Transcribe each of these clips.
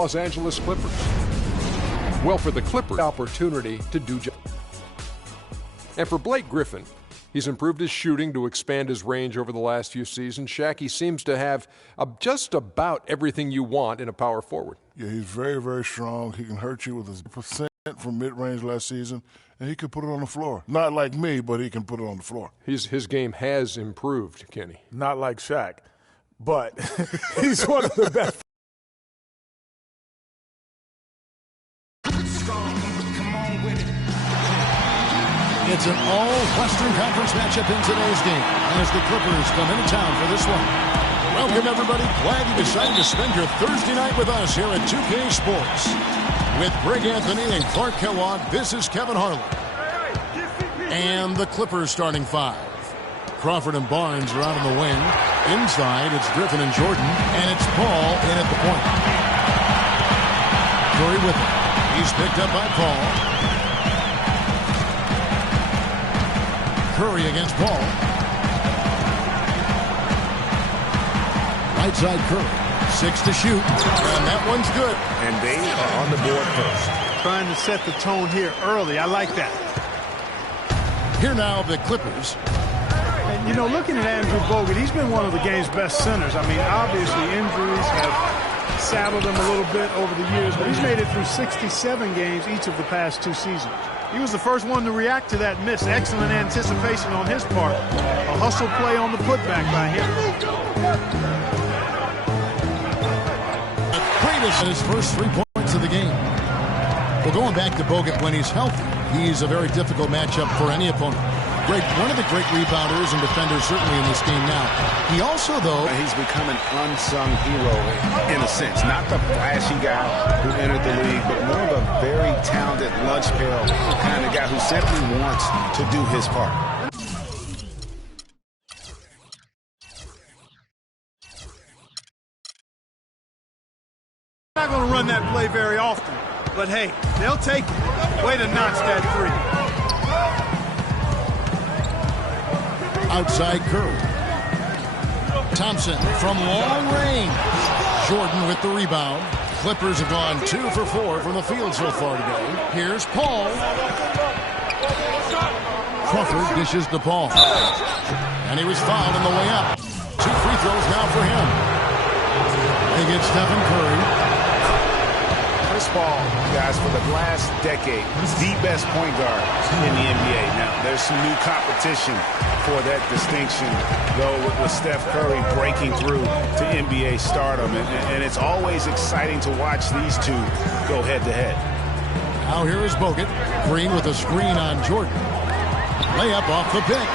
Los Angeles Clippers. Well, for the Clippers, opportunity to do just. And for Blake Griffin, he's improved his shooting to expand his range over the last few seasons. Shaq, he seems to have just about everything you want in a power forward. Yeah, he's very, very strong. He can hurt you with his percent from mid-range last season, and he can put it on the floor. Not like me, but he can put it on the floor. His game has improved, Kenny. Not like Shaq, but he's one of the best. It's an all-Western Conference matchup in today's game as the Clippers come into town for this one. Welcome, everybody. Glad you decided to spend your Thursday night with us here at 2K Sports. With Greg Anthony and Clark Kellogg, this is Kevin Harlan. And the Clippers starting five. Crawford and Barnes are out on the wing. Inside, it's Griffin and Jordan, and it's Paul in at the point. Curry with him. He's picked up by Paul. Curry against Paul. Right side Curry. 6 to shoot. And that one's good. And they are on the board first. Trying to set the tone here early. I like that. Here now the Clippers. And, you know, looking at Andrew Bogut, he's been one of the game's best centers. I mean, obviously injuries have saddled him a little bit over the years, but he's made it through 67 games each of the past 2 seasons. He was the first one to react to that miss. Excellent anticipation on his part. A hustle play on the putback by him. Greatest in his first 3 points of the game. Well, going back to Bogut when he's healthy, he's a very difficult matchup for any opponent. Great, one of the great rebounders and defenders certainly in this game now. He also, though... He's become an unsung hero in a sense. Not the flashy guy who entered the league, but more of a very talented lunch pail kind of guy who simply wants to do his part. Not going to run that play very often, but hey, they'll take it. Way to notch that three. Outside Curry. Thompson from long range. Jordan with the rebound. Clippers have gone 2 for 4 from the field so far today. Here's Paul. Crawford dishes to Paul. And he was fouled on the way up. 2 free throws now for him. They get Stephen Curry. Chris Paul, guys, for the last decade, the best point guard in the NBA. Now, there's some new competition for that distinction, though, with Steph Curry breaking through to NBA stardom. And it's always exciting to watch these two go head-to-head. Now here is Bogut. Green with a screen on Jordan. Layup off the pick.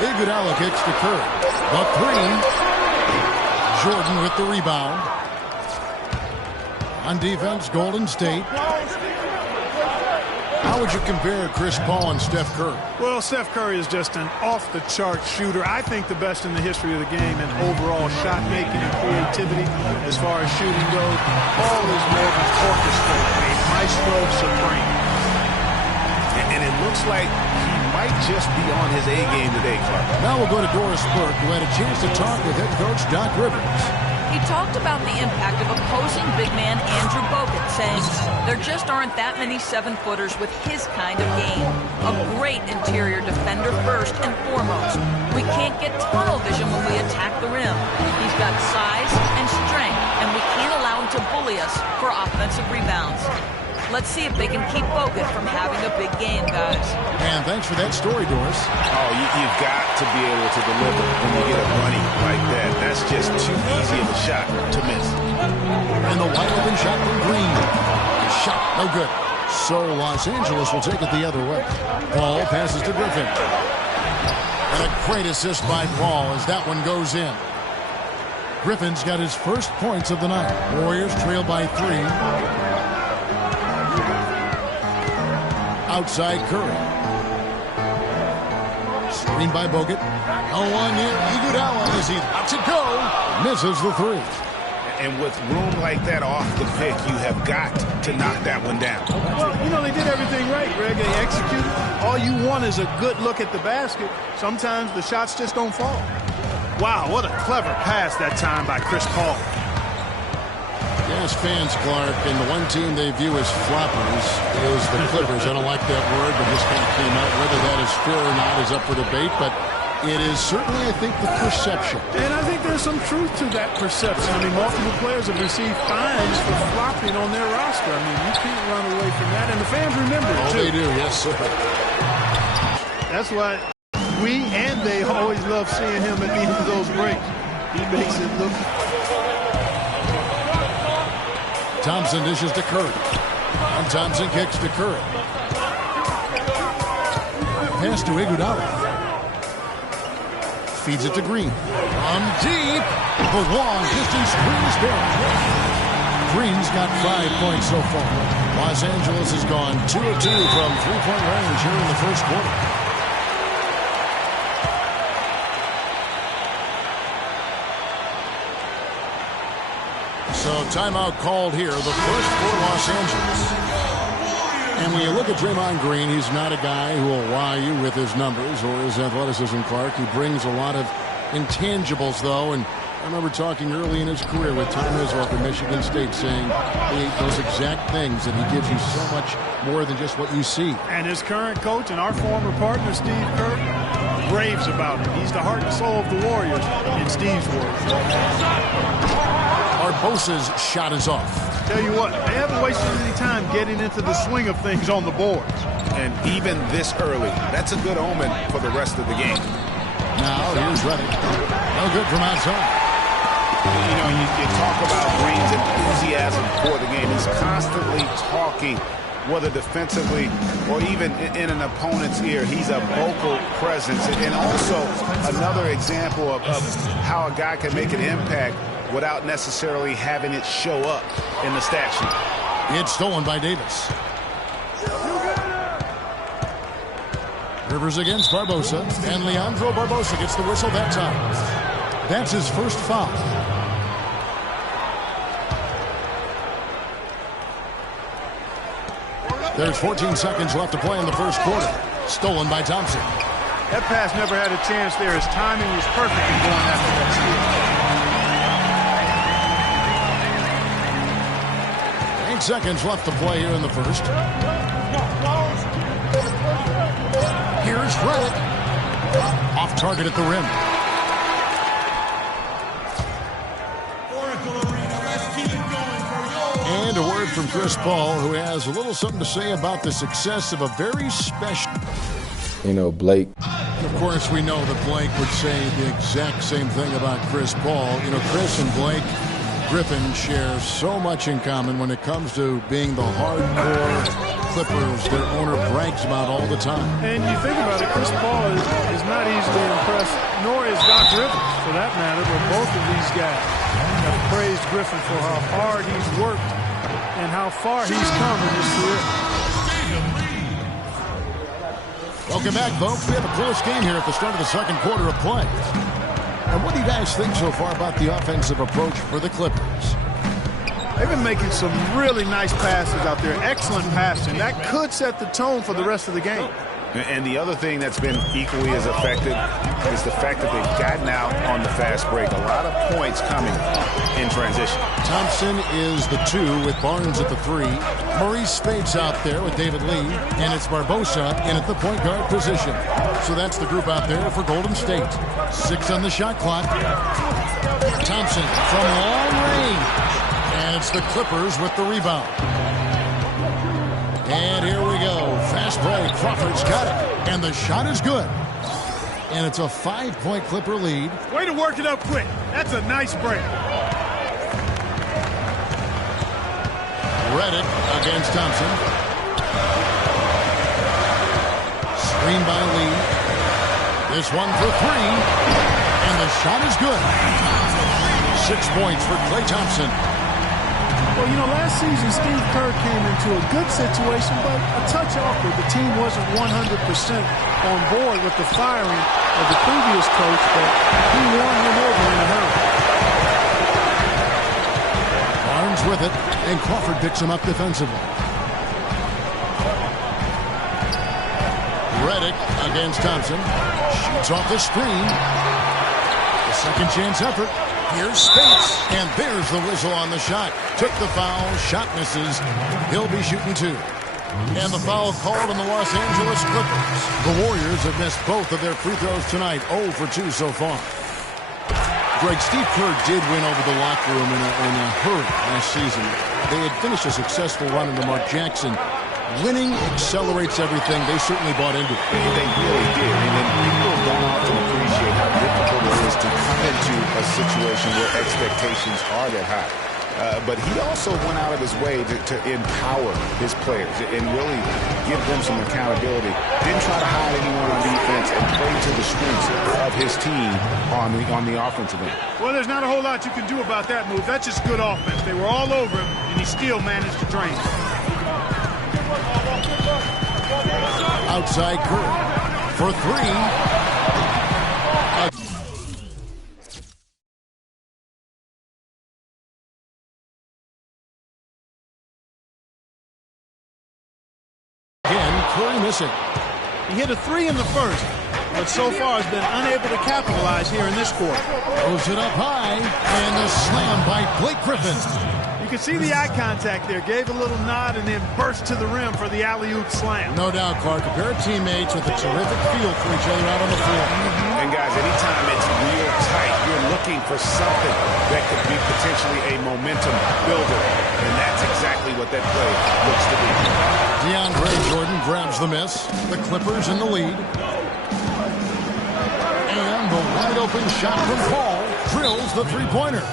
Iguodala kicks to Curry. The 3. Jordan with the rebound. On defense, Golden State. How would you compare Chris Paul and Steph Curry? Well, Steph Curry is just an off-the-chart shooter. I think the best in the history of the game in overall shot making and creativity as far as shooting goes. Paul is more of an orchestrator, a maestro supreme. And it looks like he might just be on his A game today, Clark. Now we'll go to Doris Burke, who had a chance to talk with head coach Doc Rivers. He talked about the impact of opposing big man Andrew Bogut, saying there just aren't that many 7-footers with his kind of game. A great interior defender first and foremost. We can't get tunnel vision when we attack the rim. He's got size and strength, and we can't allow him to bully us for offensive rebounds. Let's see if they can keep Bogut from having a big game, guys. And thanks for that story, Doris. Oh, you've got to be able to deliver when you get a bunny like that. That's just too easy of a shot to miss. And the wide open shot from Green. Shot, no good. So Los Angeles will take it the other way. Paul passes to Griffin. And a great assist by Paul as that one goes in. Griffin's got his first points of the night. Warriors trail by 3. Outside Curry. Screen by Bogut. No one near Iguodala as he's about to go. Misses the 3. And with room like that off the pick, you have got to knock that one down. You know, they did everything right, Greg. They executed. All you want is a good look at the basket. Sometimes the shots just don't fall. Wow, what a clever pass that time by Chris Paul. ask fans, Clark, and the one team they view as floppers is the Clippers. I don't like that word, but this kind of came out. Whether that is fair or not is up for debate, but it is certainly, I think, the perception. And I think there's some truth to that perception. I mean, multiple players have received fines for flopping on their roster. I mean, you can't run away from that, and the fans remember it, too. They do, yes, sir. That's why we and they always love seeing him at the end of those breaks. He makes it look... Thompson dishes to Curry. And Thompson kicks to Curry. Pass to Iguodala. Feeds it to Green. From deep. The long distance Green is there. Green's got 5 points so far. Los Angeles has gone 2 of 2 from three-point range here in the first quarter. So timeout called here, the first for Los Angeles. And when you look at Draymond Green, he's not a guy who will wow you with his numbers or his athleticism, Clark. He brings a lot of intangibles, though. And I remember talking early in his career with Tom Izzo at Michigan State saying those exact things, that he gives you so much more than just what you see. And his current coach and our former partner, Steve Kerr, raves about him. He's the heart and soul of the Warriors, in Steve's words. Barbosa's shot is off. Tell you what, they haven't wasted any time getting into the swing of things on the board. And even this early, that's a good omen for the rest of the game. Now here's Redick. No good from outside. You know, you talk about Green's enthusiasm for the game. He's constantly talking, whether defensively or even in an opponent's ear. He's a vocal presence. And also another example of how a guy can make an impact without necessarily having it show up in the stat sheet. It's stolen by Davis. Rivers against Barbosa, and Leandro Barbosa gets the whistle that time. That's his first foul. There's 14 seconds left to play in the first quarter. Stolen by Thompson. That pass never had a chance there. His timing was perfect in going after that steal. 8 seconds left to play here in the first. Here's Redick. Off target at the rim. And a word from Chris Paul, who has a little something to say about the success of a very special... Blake. Of course, we know that Blake would say the exact same thing about Chris Paul. Chris and Blake Griffin share so much in common when it comes to being the hardcore Clippers their owner brags about all the time. And you think about it, Chris Paul is not easily impressed, nor is Doc Rivers, for that matter, but both of these guys have praised Griffin for how hard he's worked and how far he's come in his career. Welcome back, folks. We have a close game here at the start of the second quarter of play. And what do you guys think so far about the offensive approach for the Clippers? They've been making some really nice passes out there. Excellent passing. That could set the tone for the rest of the game. And the other thing that's been equally as effective is the fact that they've gotten out on the fast break. A lot of points coming in transition. Thompson is the 2 with Barnes at the 3. Maurice Spade's out there with David Lee. And it's Barbosa in at the point guard position. So that's the group out there for Golden State. 6 on the shot clock. Thompson from long range. And it's the Clippers with the rebound. And here we go. Fast break. Crawford's got it. And the shot is good. And it's a 5-point Clipper lead. Way to work it up quick. That's a nice break. Redick against Thompson. Screen by Lee. This one for 3. And the shot is good. 6 points for Klay Thompson. Well, last season, Steve Kerr came into a good situation, but a touch awkward. The team wasn't 100% on board with the firing of the previous coach, but he won him over in a hurry. Barnes with it, and Crawford picks him up defensively. Redick against Thompson. Shoots off the screen. The second chance effort. Here's Spates, and there's the whistle on the shot. Took the foul, shot misses. He'll be shooting 2. And the foul called on the Los Angeles Clippers. The Warriors have missed both of their free throws tonight, 0 for 2 so far. Greg, Steve Kerr did win over the locker room in a hurry last season. They had finished a successful run under Mark Jackson. Winning accelerates everything. They certainly bought into it. They really did. And people don't often appreciate how difficult it is to come into a situation where expectations are that high. But he also went out of his way to empower his players and really give them some accountability. Didn't try to hide anyone on defense and play to the strengths of his team on the offensive end. Well, there's not a whole lot you can do about that move. That's just good offense. They were all over him, and he still managed to drain them. Outside Curry for 3. Again, Curry missing. He hit a 3 in the first, but so far has been unable to capitalize here in this quarter. Throws it up high, and a slam by Blake Griffin. You can see the eye contact there. Gave a little nod and then burst to the rim for the alley-oop slam. No doubt, Clark. A pair of teammates with a terrific feel for each other out on the floor. And guys, anytime it's real tight, you're looking for something that could be potentially a momentum builder. And that's exactly what that play looks to be. DeAndre Jordan grabs the miss. The Clippers in the lead. And the wide-open shot from Paul drills the three-pointer.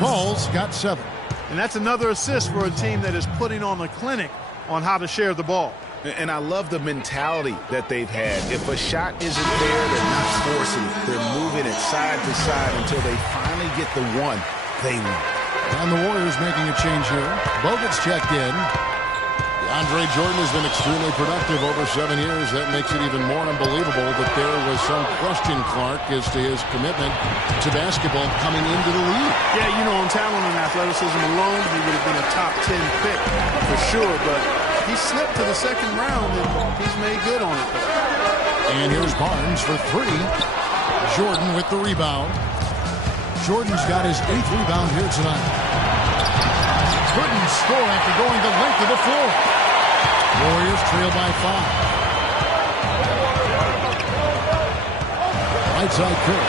Paul's got 7. And that's another assist for a team that is putting on a clinic on how to share the ball. And I love the mentality that they've had. If a shot isn't there, they're not forcing it. They're moving it side to side until they finally get the one they want. And the Warriors making a change here. Bogut's checked in. Andre Jordan has been extremely productive over 7 years. That makes it even more unbelievable that there was some question, Clark, as to his commitment to basketball coming into the league. Yeah, you know, on talent and athleticism alone, he would have been a top 10 pick for sure, but he slipped to the second round, and he's made good on it. And here's Barnes for 3. Jordan with the rebound. Jordan's got his 8th rebound here tonight. Couldn't score after going the length of the floor. Warriors trail by 5. Right side Curry.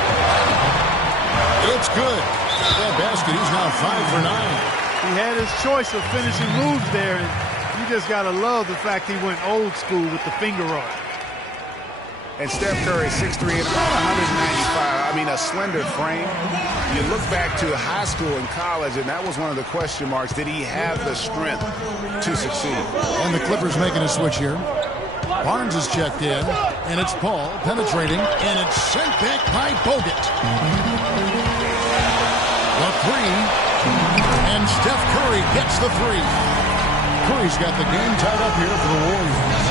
It's good. That basket, he's now 5 for 9. He had his choice of finishing moves there, and you just got to love the fact he went old school with the finger roll. And Steph Curry, 6'3" and about 195. I mean, a slender frame. You look back to high school and college, and that was one of the question marks. Did he have the strength to succeed? And the Clippers making a switch here. Barnes is checked in, and it's Paul penetrating, and it's sent back by Bogut. The 3, and Steph Curry gets the 3. Curry's got the game tied up here for the Warriors.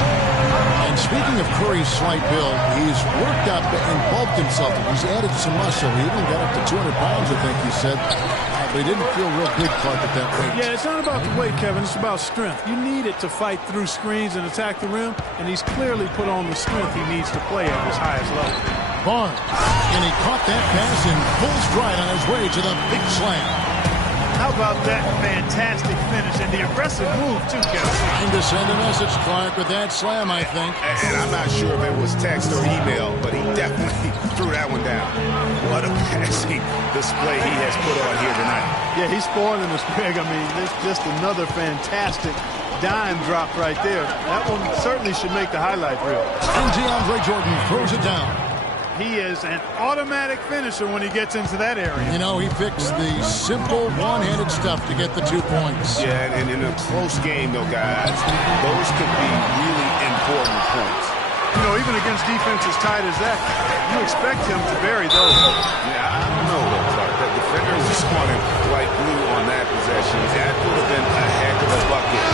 And speaking of Curry's slight build, he's worked up and bulked himself. He's added some muscle. He even got up to 200 pounds, I think he said. But he didn't feel real big, Clark, at that weight. Yeah, it's not about the weight, Kevin. It's about strength. You need it to fight through screens and attack the rim, and he's clearly put on the strength he needs to play at his highest level. Barnes, and he caught that pass in full stride on his way to the big slam. How about that fantastic finish and the aggressive move, too, Kevin? Trying to send a message, Clark, with that slam, I think. And I'm not sure if it was text or email, but he definitely threw that one down. What a passing display he has put on here tonight. Yeah, he's spoiling us, Greg. I mean, it's just another fantastic dime drop right there. That one certainly should make the highlight reel. And DeAndre Jordan throws it down. He is an automatic finisher when he gets into that area. You know, he fixed the simple one-handed stuff to get the 2 points. Yeah, and in a close game, though, guys, those could be really important points. You know, even against defense as tight as that, you expect him to bury those. Yeah, I don't know, though, Clark. That defender responded like glue on that possession. That would have been a heck of a bucket,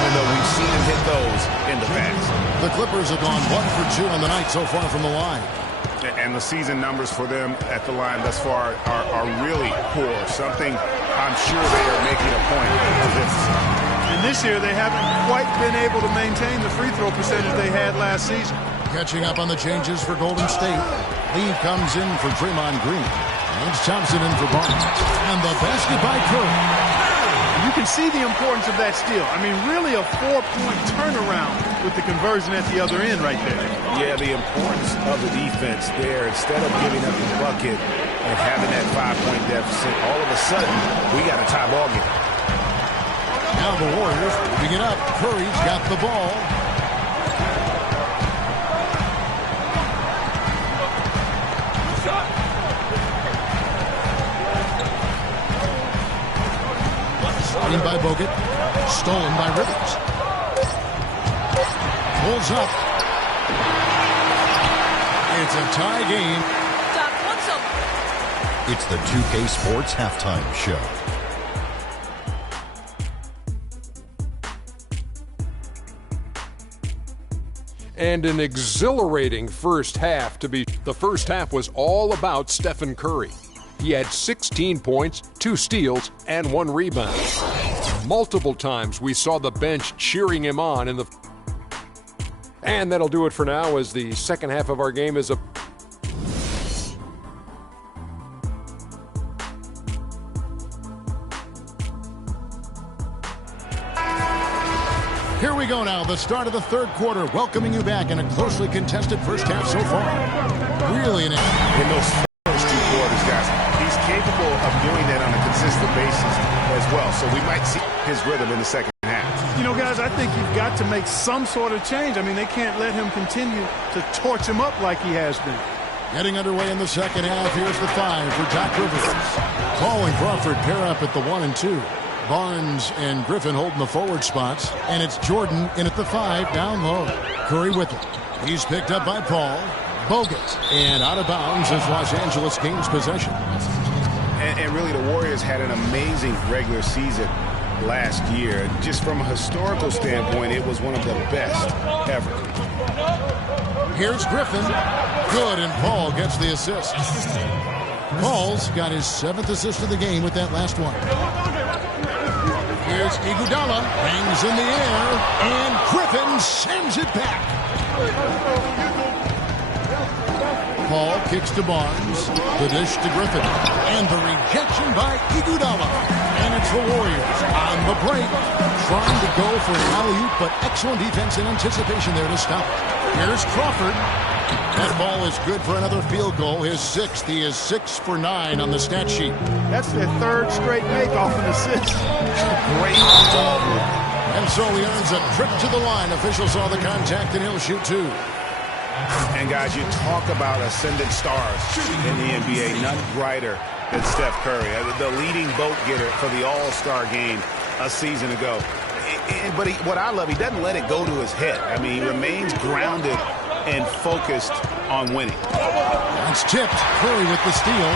even though we've seen him hit those in the past. The Clippers have gone 1 for 2 on the night so far from the line. And the season numbers for them at the line thus far are really poor. Something I'm sure they are making a point of this. And this year they haven't quite been able to maintain the free throw percentage they had last season. Catching up on the changes for Golden State. Lee comes in for Draymond Green. It's Thompson in for Barnes. And the basket by Curry. You can see the importance of that steal. I mean, really a 4-point turnaround with the conversion at the other end right there. Yeah, the importance of the defense there. Instead of giving up the bucket and having that 5-point deficit, all of a sudden, we got a tie ball game. Now the Warriors moving it up. Curry's got the ball. Starting by Bogut. Stolen by Rivers. Pulls up. It's a tie game. Doc, what's up? It's the 2K Sports Halftime Show. And an exhilarating first half to be. The first half was all about Stephen Curry. He had 16 points, 2 steals, and 1 rebound. Multiple times we saw the bench cheering him on in the. And that'll do it for now as the second half of our game is a. Here we go now, the start of the third quarter, welcoming you back in a closely contested first half so far. Really in those first 2 quarters, guys, he's capable of doing that on a consistent basis as well. So we might see his rhythm in the second half. You know, guys, I think you've got to make some sort of change. I mean, they can't let him continue to torch him up like he has been. Getting underway in the second half, here's the 5 for Doc Rivers. Paul and Crawford pair up at the 1 and 2. Barnes and Griffin holding the forward spots. And it's Jordan in at the 5, down low. Curry with it. He's picked up by Paul. Bogut. And out of bounds as Los Angeles gains possession. And really, the Warriors had an amazing regular season last year. Just from a historical standpoint, it was one of the best ever. Here's Griffin. Good, and Paul gets the assist. Paul's got his 7th assist of the game with that last one. Here's Iguodala, hangs in the air, and Griffin sends it back. Paul kicks to Barnes, the dish to Griffin, and the rejection by Iguodala. And it's the Warriors on the break, trying to go for an alley-oop, but excellent defense and anticipation there to stop it. Here's Crawford. That ball is good for another field goal, his 6th. He is 6 for 9 on the stat sheet. That's their 3rd straight make off an assist. Great ball. And so he earns a trip to the line. Officials saw the contact, and he'll shoot 2. And, guys, you talk about ascendant stars in the NBA. None brighter than Steph Curry, the leading vote getter for the All-Star game a season ago. But what I love, he doesn't let it go to his head. I mean, he remains grounded and focused on winning. It's tipped. Curry with the steal.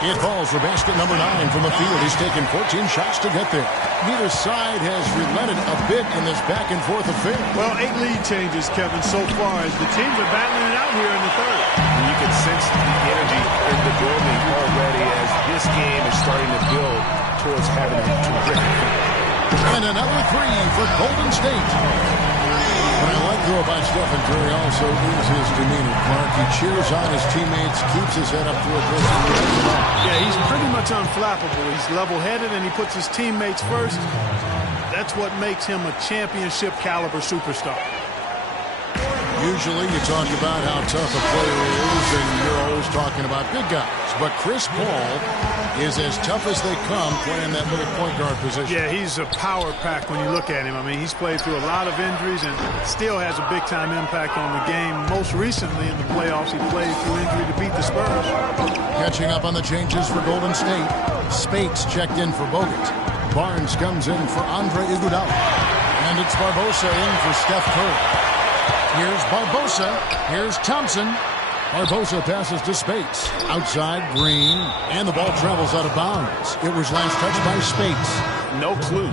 It falls for basket number 9 from the field. He's taken 14 shots to get there. Neither side has relented a bit in this back-and-forth affair. Well, 8 lead changes, Kevin, so far as the teams are battling it out here in the third. And you can sense the energy in the building already as this game is starting to build towards having a terrific. And another 3 for Golden State. What I like, though, about Stephen Curry also is his demeanor, Clark. He cheers on his teammates, keeps his head up to adversity. Yeah, he's pretty much unflappable. He's level-headed, and he puts his teammates first. That's what makes him a championship-caliber superstar. Usually you talk about how tough a player is, and you're always talking about big guys. But Chris Paul is as tough as they come playing that little point guard position. Yeah, he's a power pack when you look at him. I mean, he's played through a lot of injuries and still has a big-time impact on the game. Most recently in the playoffs, he played through injury to beat the Spurs. Catching up on the changes for Golden State. Spates checked in for Bogut. Barnes comes in for Andre Iguodala. And it's Barbosa in for Steph Curry. Here's Barbosa. Here's Thompson. Barbosa passes to Spates. Outside, Green. And the ball travels out of bounds. It was last touched by Spates. No clue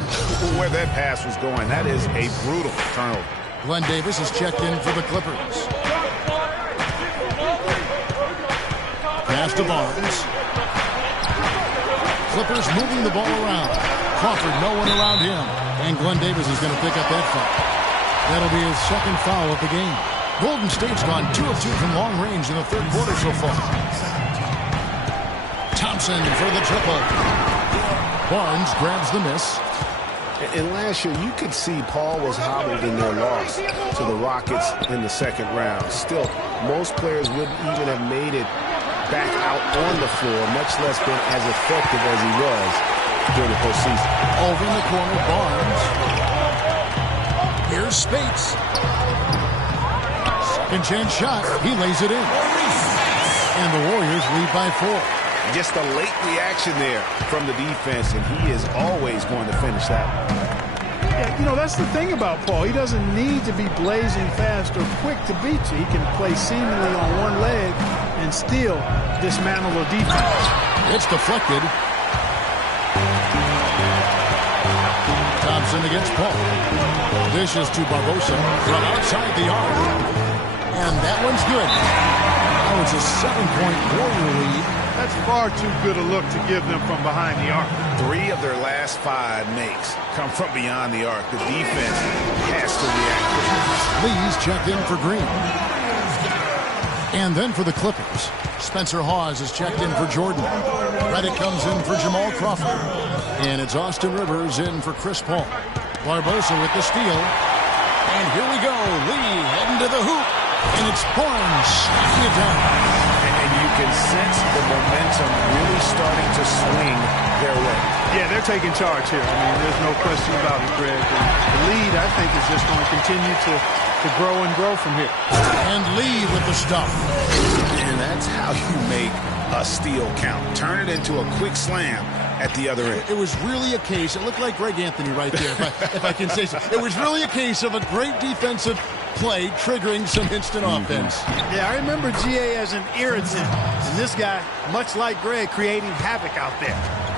where that pass was going. That is a brutal turnover. Glenn Davis is checked in for the Clippers. Pass to Barnes. Clippers moving the ball around. Crawford, no one around him. And Glenn Davis is going to pick up that foul. That'll be his 2nd foul of the game. Golden State's gone 2 of 2 from long range in the third quarter so far. Thompson for the triple. Barnes grabs the miss. And last year, you could see Paul was hobbled in their loss to the Rockets in the second round. Still, most players wouldn't even have made it back out on the floor, much less been as effective as he was during the postseason. Over in the corner, Barnes. Here's Spates. Second chance shot. He lays it in. And the Warriors lead by 4. Just a late reaction there from the defense, and he is always going to finish that one. Yeah, you know, that's the thing about Paul. He doesn't need to be blazing fast or quick to beat you. He can play seemingly on one leg and still dismantle a defense. It's deflected. Thompson against Paul. Dishes to Barbosa from outside the arc. And that one's good. Now it's a 7-point Warrior lead. That's far too good a look to give them from behind the arc. 3 of their last 5 makes come from beyond the arc. The defense has to react. Lee's checked in for Green. And then for the Clippers, Spencer Hawes is checked in for Jordan. Redick comes in for Jamal Crawford. And it's Austin Rivers in for Chris Paul. Barbosa with the steal. And here we go. Lee heading to the hoop. And it's Barnes slapping it down. And you can sense the momentum really starting to swing their way. Yeah, they're taking charge here. I mean, there's no question about it, Greg. The lead, I think, is just going to continue to grow and grow from here. And Lee with the stuff. And that's how you make a steal count. Turn it into a quick slam at the other end. It was really a case. It looked like Greg Anthony right there, if I can say so. It was really a case of a great defensive play triggering some instant offense. Yeah, I remember GA as an irritant. And this guy, much like Greg, creating havoc out there.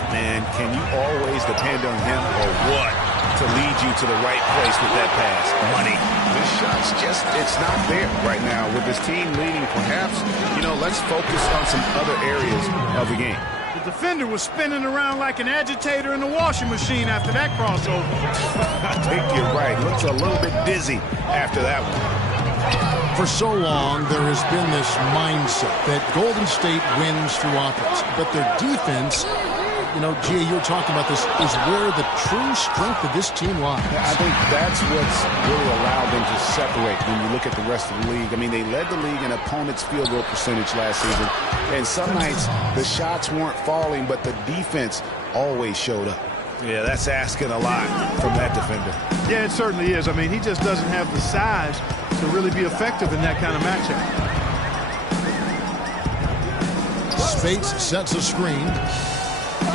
Man, can you always depend on him or what to lead you to the right place with that pass? Money. This shot's just, it's not there right now. With this team leading, perhaps, you know, let's focus on some other areas of the game. The defender was spinning around like an agitator in a washing machine after that crossover. I think you're right. Looks a little bit dizzy after that one. For so long, there has been this mindset that Golden State wins through offense, but their defense, you know, Gia, you were talking about this, is where the true strength of this team lies. Yeah, I think that's what's really allowed them to separate when you look at the rest of the league. I mean, they led the league in opponents' field goal percentage last season, and some nights the shots weren't falling, but the defense always showed up. Yeah, that's asking a lot from that defender. Yeah, it certainly is. I mean, he just doesn't have the size to really be effective in that kind of matchup. Spates sets a screen.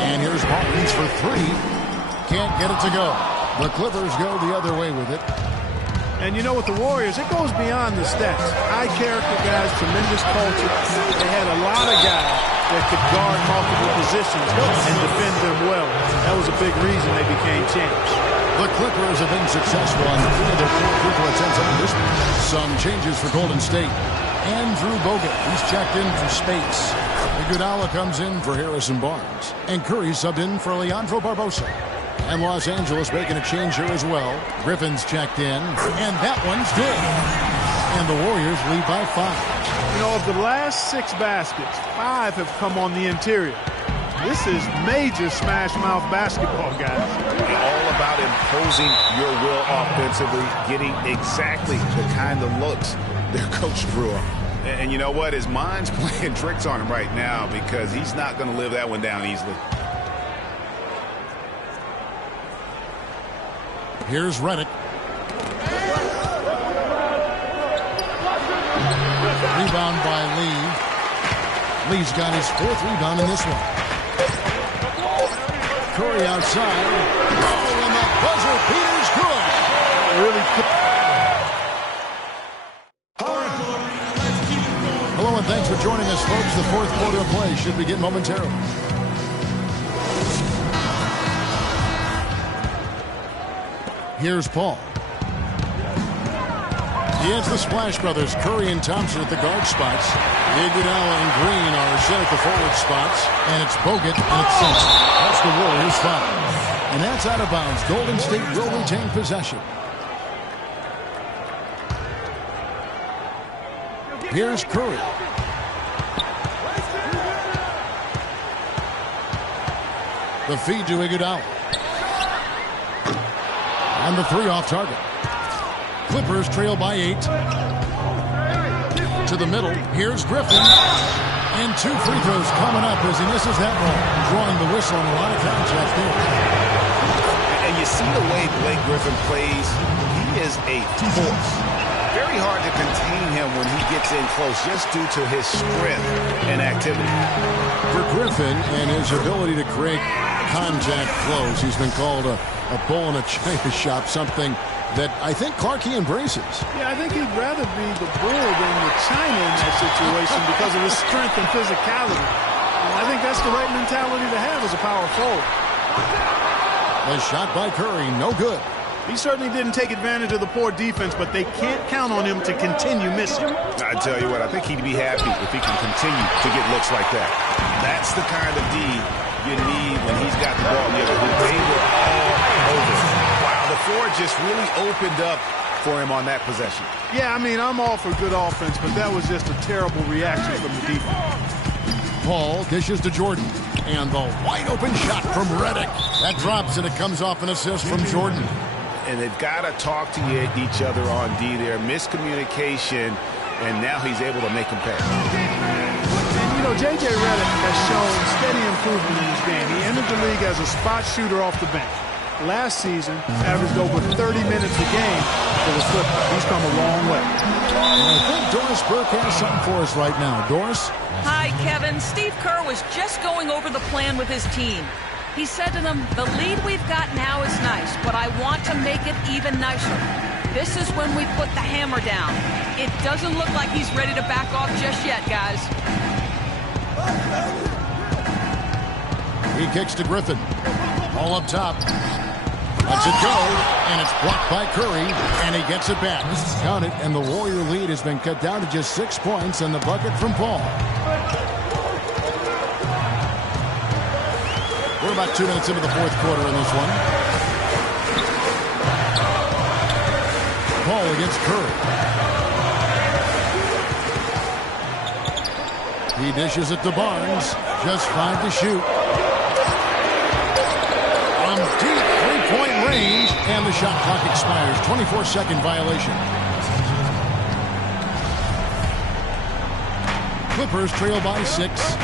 And here's Barnes for 3. Can't get it to go. The Clippers go the other way with it. And you know, with the Warriors, it goes beyond the stats. High character guys, tremendous culture. They had a lot of guys that could guard multiple positions and defend them well. That was a big reason they became champs. The Clippers have been successful on 3 of their 4 free throw attempts on this one. Some changes for Golden State. Andrew Bogut, he's checked in for Spates. Iguodala comes in for Harrison Barnes. And Curry subbed in for Leandro Barbosa. And Los Angeles making a change here as well. Griffin's checked in. And that one's good. And the Warriors lead by 5. You know, of the last 6 baskets, 5 have come on the interior. This is major smash-mouth basketball, guys. All about imposing your will offensively, getting exactly the kind of looks their coach drew up. And you know what? His mind's playing tricks on him right now because he's not going to live that one down easily. Here's Redick. Rebound by Lee. Lee's got his 4th rebound in this one. Curry outside. Oh, and that buzzer beater's good. Really good. Hello and thanks for joining us, folks. The 4th quarter of play should begin momentarily. Here's Paul. It's the Splash Brothers, Curry and Thompson at the guard spots. Iguodala and Green are set at the forward spots. And it's Bogut and it's Simpson. That's the Warriors' foul. And that's out of bounds. Golden State will retain possession. Here's Curry. The feed to Iguodala. And the three off target. Clippers trail by 8. To the middle. Here's Griffin. And 2 free throws coming up as he misses that ball. Drawing the whistle on a lot of contact there. And you see the way Blake Griffin plays. He is a force. Very hard to contain him when he gets in close just due to his strength and activity. For Griffin and his ability to create contact close, he's been called a bull in a china shop, something that I think Clarkie embraces. Yeah, I think he'd rather be the bull than the china in that situation because of his strength and physicality. And I think that's the right mentality to have as a power forward. The shot by Curry, no good. He certainly didn't take advantage of the poor defense, but they can't count on him to continue missing. I tell you what, I think he'd be happy if he can continue to get looks like that. That's the kind of D you need when he's got the ball near the hoop. They were all over. Wow, the floor just really opened up for him on that possession. Yeah, I mean, I'm all for good offense, but that was just a terrible reaction from the defense. Paul dishes to Jordan. And the wide-open shot from Redick. That drops, and it comes off an assist from Jordan. And they've got to talk to each other on D there. Miscommunication, and now he's able to make them pay. And, you know, J.J. Redick has shown steady improvement in his game. He entered the league as a spot shooter off the bench. Last season, averaged over 30 minutes a game for the Clippers. He's come a long way. I think Doris Burke has something for us right now. Doris? Hi, Kevin. Steve Kerr was just going over the plan with his team. He said to them, the lead we've got now is nice, but I want to make it even nicer. This is when we put the hammer down. It doesn't look like he's ready to back off just yet, guys. He kicks to Griffin. All up top. Lets it go, and it's blocked by Curry, and he gets it back. Count it, and the Warrior lead has been cut down to just 6 points, and the bucket from Paul. We're about 2 minutes into the fourth quarter in this one. Paul against Curry. He dishes it to Barnes. Just 5 to shoot. From deep three-point range, and the shot clock expires. 24-second violation. Clippers trail by 6.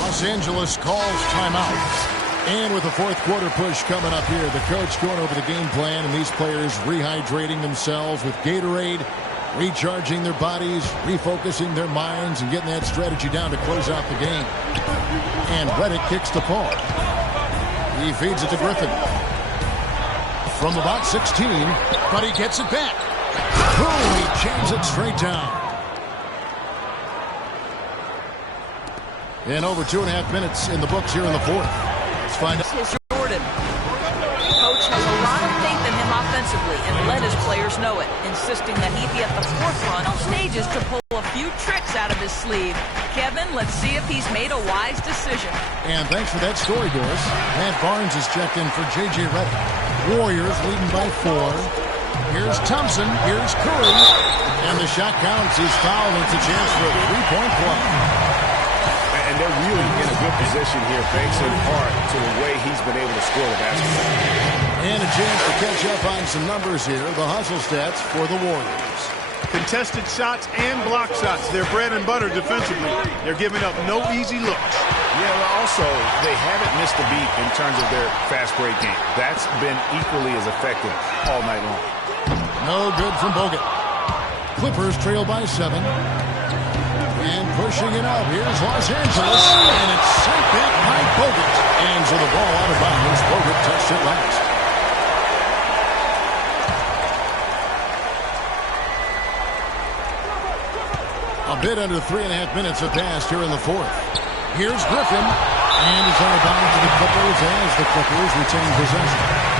Los Angeles calls timeout. And with the fourth quarter push coming up here, the coach going over the game plan, and these players rehydrating themselves with Gatorade, recharging their bodies, refocusing their minds, and getting that strategy down to close out the game. And Redick kicks to Paul. He feeds it to Griffin. From about 16, but he gets it back. Boom! He jams it straight down. And over 2.5 minutes in the books here in the fourth. Let's find out. Jordan. Coach has a lot of faith in him offensively and let his players know it, insisting that he be at the forefront of stages to pull a few tricks out of his sleeve. Kevin, let's see if he's made a wise decision. And thanks for that story, Doris. Matt Barnes is checked in for J.J. Redick. Warriors leading by 4. Here's Thompson. Here's Curry. And the shot counts. He's fouled. It's a chance for a three-point play. And they're really in a good position here, thanks in part to the way he's been able to score the basketball. And a chance to catch up on some numbers here. The hustle stats for the Warriors. Contested shots and block shots. They're bread and butter defensively. They're giving up no easy looks. Yeah, well, also, they haven't missed a beat in terms of their fast break game. That's been equally as effective all night long. No good from Bogut. Clippers trail by 7. And pushing it out. Here's Los Angeles. And it's sent back by Bogut. And so the ball out of bounds. Bogut touched it last. A bit under 3.5 minutes have passed here in the fourth. Here's Griffin. And he's on the bounce to the Clippers as the Clippers retain possession.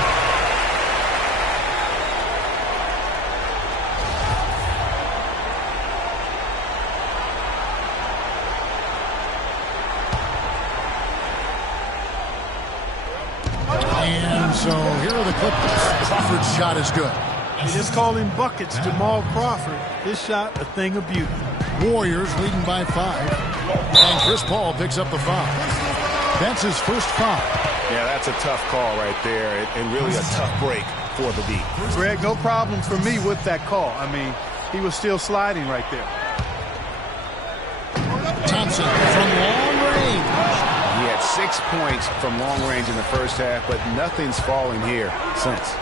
So here are the Clippers. Crawford's shot is good. They just call him buckets, Jamal Crawford. His shot, a thing of beauty. Warriors leading by 5. And Chris Paul picks up the foul. That's his first foul. Yeah, that's a tough call right there, and really a tough break for the D. Greg, no problem for me with that call. I mean, he was still sliding right there. Thompson from long range. He had 6 points from long range in the first half, but nothing's falling here since.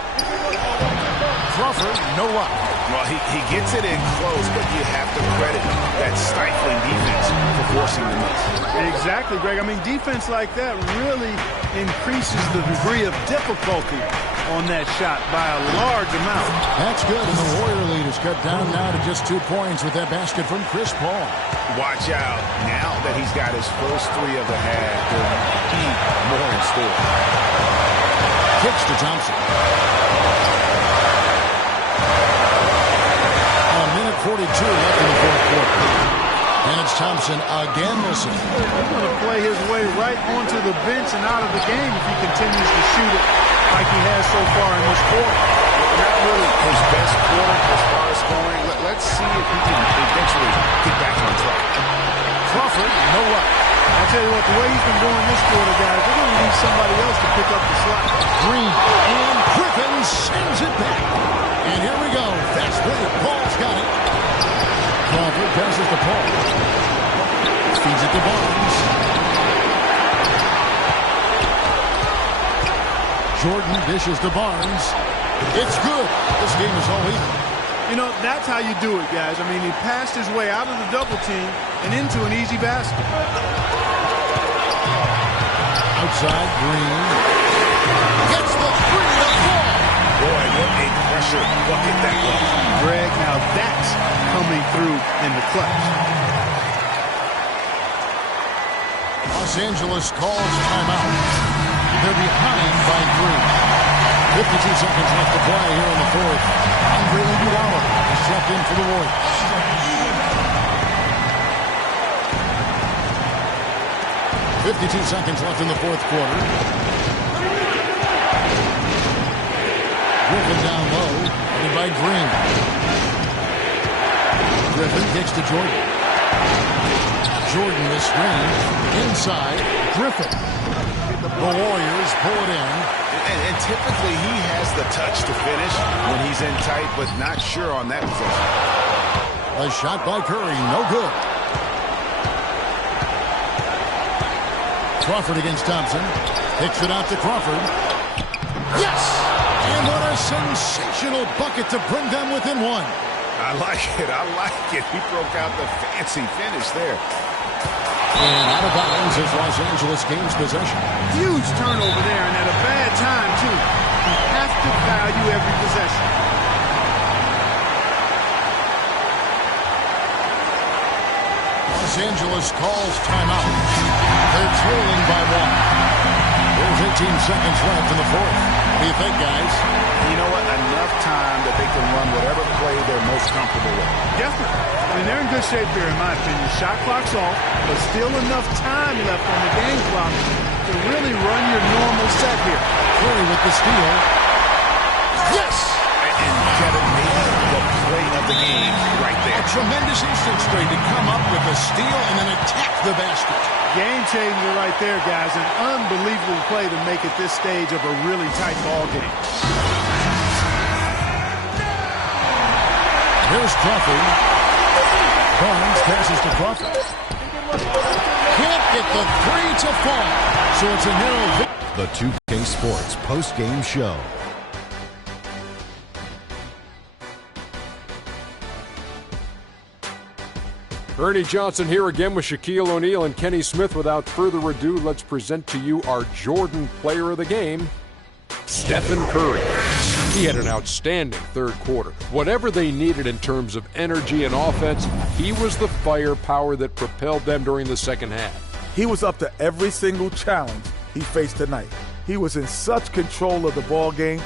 Crawford, no luck. Well, he gets it in close, but you have to credit that stifling defense for forcing the miss. Exactly, Greg. I mean, defense like that really increases the degree of difficulty on that shot by a large amount. That's good, and the Warrior lead is cut down now to just 2 points with that basket from Chris Paul. Watch out. Now that he's got his first 3 of the half, there'll be more in store. Kicks to Thompson. 1:42 left in the fourth quarter. And it's Thompson again missing. He's going to play his way right onto the bench and out of the game if he continues to shoot it like he has so far in this quarter. Not really his best quarter as far as scoring. Let's see if he can eventually get back on track. Crawford, no luck. I'll tell you what, the way he's been going this quarter, guys, they're going to need somebody else to pick up the slack. Green, and Griffin sends it back. And here we go. Fast break. Paul's got it. Crawford passes to Paul. Feeds it to Barnes. Jordan dishes to Barnes. It's good. This game is all even. You know, that's how you do it, guys. I mean, he passed his way out of the double team and into an easy basket. Outside, Green. Gets the 3 to fall. Boy, what a pressure bucket that was. Greg, now that's coming through in the clutch. Los Angeles calls timeout. They're behind by 3. 52 seconds left to play here in the fourth. Andre Iguodala is checked in for the Warriors. .52 seconds left in the fourth quarter. Griffin down low, headed by Green. Griffin kicks to Jordan. Jordan the screen. Inside, Griffin. The Warriors pull it in. And typically he has the touch to finish when he's in tight, but not sure on that possession. A shot by Curry, no good. Crawford against Thompson. Kicks it out to Crawford. Yes! And what a sensational bucket to bring them within 1. I like it. I like it. He broke out the fancy finish there. And out of bounds is Los Angeles gains possession. Huge turnover there, and at a bad time, too. You have to value every possession. Los Angeles calls timeout. They're trailing by 1. There's 18 seconds left in the fourth. What do you think, guys? You know what? Enough time that they can run whatever play they're most comfortable with. Definitely. I mean, they're in good shape here, in my opinion. Shot clock's off, but still enough time left on the game clock to really run your normal set here. Curry with the steal. Yes! And Kevin made the play of the game right there. A tremendous instinct straight to come up with a steal and then attack the basket. Game changer right there, guys. An unbelievable play to make it this stage of a really tight ball game. Here's Crawford. Barnes passes to Crawford. Can't get the 3 to fall. So it's a narrow victory. The 2K Sports post-game show. Ernie Johnson here again with Shaquille O'Neal and Kenny Smith. Without further ado, let's present to you our Jordan player of the game, Stephen Curry. He had an outstanding third quarter. Whatever they needed in terms of energy and offense, he was the firepower that propelled them during the second half. He was up to every single challenge he faced tonight. He was in such control of the ball game.